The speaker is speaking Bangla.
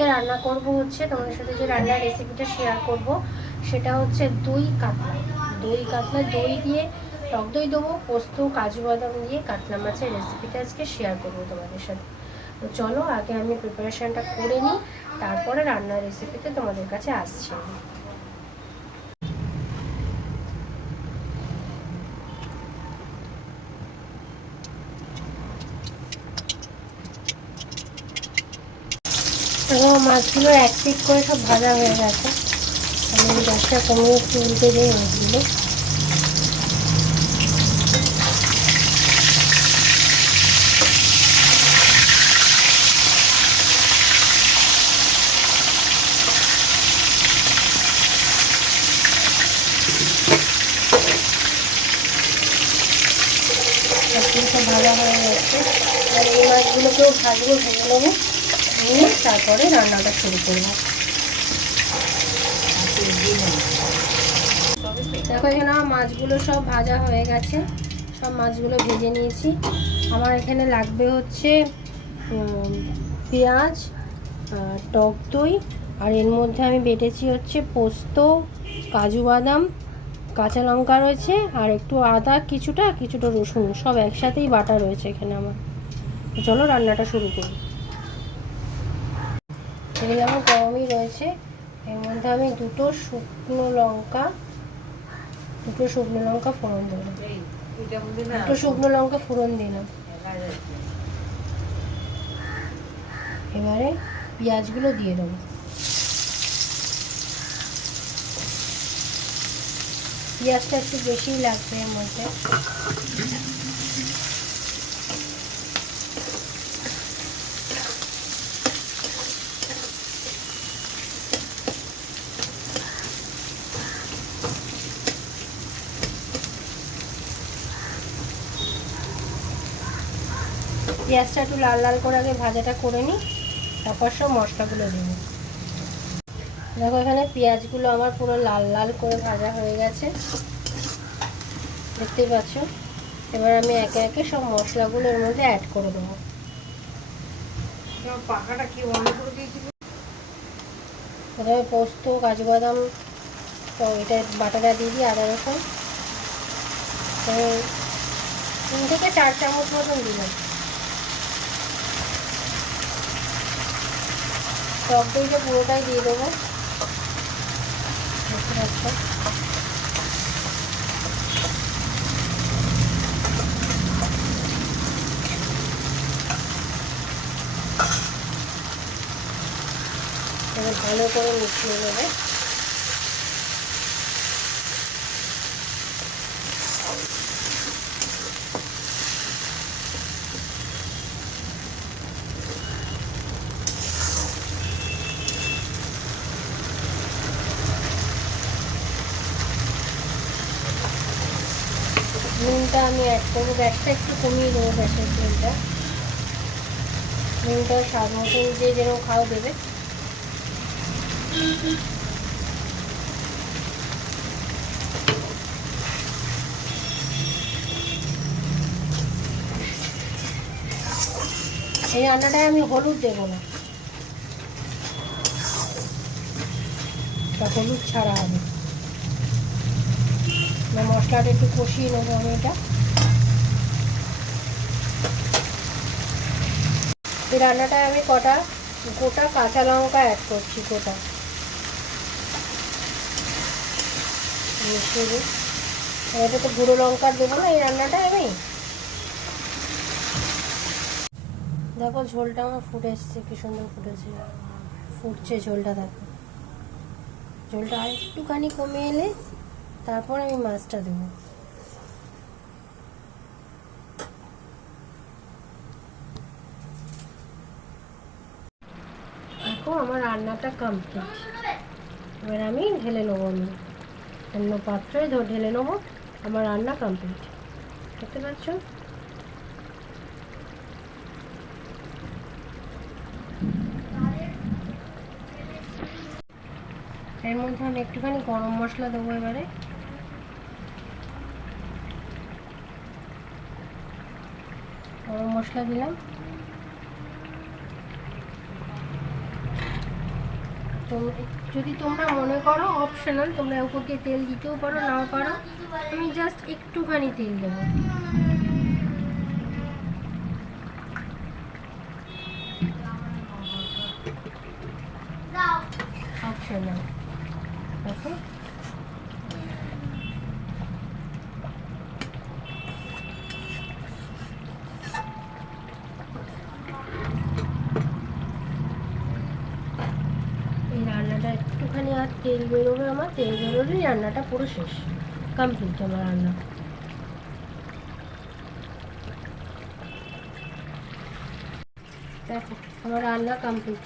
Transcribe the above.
আজকে রান্না করব হচ্ছে তোমাদের সাথে যে রান্নার রেসিপিটা শেয়ার করব সেটা হচ্ছে দই কাতলা। দই দিয়ে টক দই দেবো, পোস্ত কাজু বাদাম দিয়ে কাতলা মাছের রেসিপিটা আজকে শেয়ার করব তোমাদের সাথে। তো চলো আগে আমি প্রিপারেশানটা করে নিই, তারপরে রান্নার রেসিপিতে তোমাদের কাছে আসছি। এবং মাছগুলো এক পিট করে সব ভাজা হয়ে গেছে। আমি গ্যাসটা কমিয়ে একটু উল্টে দিই মাছগুলো। সব ভাজা হয়ে গেছে, আর এই মাছগুলোকেও ভাজবো, ভেজে নেবো, নিয়ে তারপরে রান্নাটা শুরু করবো। দেখো এখানে আমার মাছগুলো সব ভাজা হয়ে গেছে, সব মাছগুলো ভেজে নিয়েছি। আমার এখানে লাগবে হচ্ছে পেঁয়াজ, টক দই, আর এর মধ্যে আমি বেটেছি হচ্ছে পোস্ত, কাজু বাদাম, কাঁচা লঙ্কা রয়েছে, আর একটু আদা, কিছুটা রসুন, সব একসাথেই বাটা রয়েছে এখানে আমার। চলো রান্নাটা শুরু করি। এগুলো আমার গরমই রয়েছে, এর মধ্যে আমি দুটো শুকনো লঙ্কা ফোড়ন দেবো। দুটো শুকনো লঙ্কা ফোড়ন দিলাম। এবারে পেঁয়াজগুলো দিয়ে দেবো। পেঁয়াজটা একটু বেশিই লাগবে এর মধ্যে। পেঁয়াজটা একটু লাল লাল করে আগে ভাজাটা করে নিই, তারপর সব মশলাগুলো দেবো। দেখো এখানে পেঁয়াজগুলো আমার পুরো লাল লাল করে ভাজা হয়ে গেছে, দেখতেই পাচ্ছ। এবার আমি একে একে সব মশলাগুলো এর মধ্যে অ্যাড করে দেবো। প্রথমে পোস্ত, কাজু বাদাম, তো এটা বাটাটা দিয়ে দিই, আদা রসুন 3 থেকে 4 চামচ মতন দিলাম। টক দইটা পুরোটাই দিয়ে দেবো, দেখতে পাচ্ছ। এবার ভালো করে মিশিয়ে নেবে। নুনটা আমি অ্যাড করবো, গ্যাসটা একটু কমিয়ে দেবো, গ্যাসের ফ্লেমটা। নুনটা স্বাদ মতন যে যেরকম খাও দেবে। এই রান্নাটায় আমি হলুদ দেবো না, হলুদ ছাড়া হবে। মশলাটা একটু কষিয়ে নেবো আমি। এটা এই রান্নাটায় আমি কটা গোটা কাঁচা লঙ্কা অ্যাড করছি, গোটা মিশিয়ে দিই। এটা তো গুঁড়ো লঙ্কা দেবো না এই রান্নাটায় আমি। দেখো ঝোলটা আমার ফুটে এসছে, কি সুন্দর ফুটেছে, ফুটছে ঝোলটা। দেখো ঝোলটা আর একটুখানি কমে এলে তারপর আমি মাছটা দেবো। দেখো আমার রান্নাটা কমপ্লিট। এবার আমি ঢেলে নেবো, আমি অন্য পাত্রে ঢেলে নেবো। আমার রান্না কমপ্লিট, দেখতে পাচ্ছ। এর মধ্যে আমি একটুখানি গরম মশলা দেবো। এবারে গরম মশলা দিলাম, তো যদি তোমরা মনে করো অপশনাল, তোমরা উপর দিয়ে তেল দিতেও পারো, নাও পারো। আমি জাস্ট একটুখানি তেল দেবো। অপশনাল। দেখো এই রান্নাটা একটুখানি আর তেল বেরোবে, আমার তেল বেরোলেই রান্নাটা পুরো শেষ, কমপ্লিট আমার রান্না। দেখো আমার রান্না কমপ্লিট।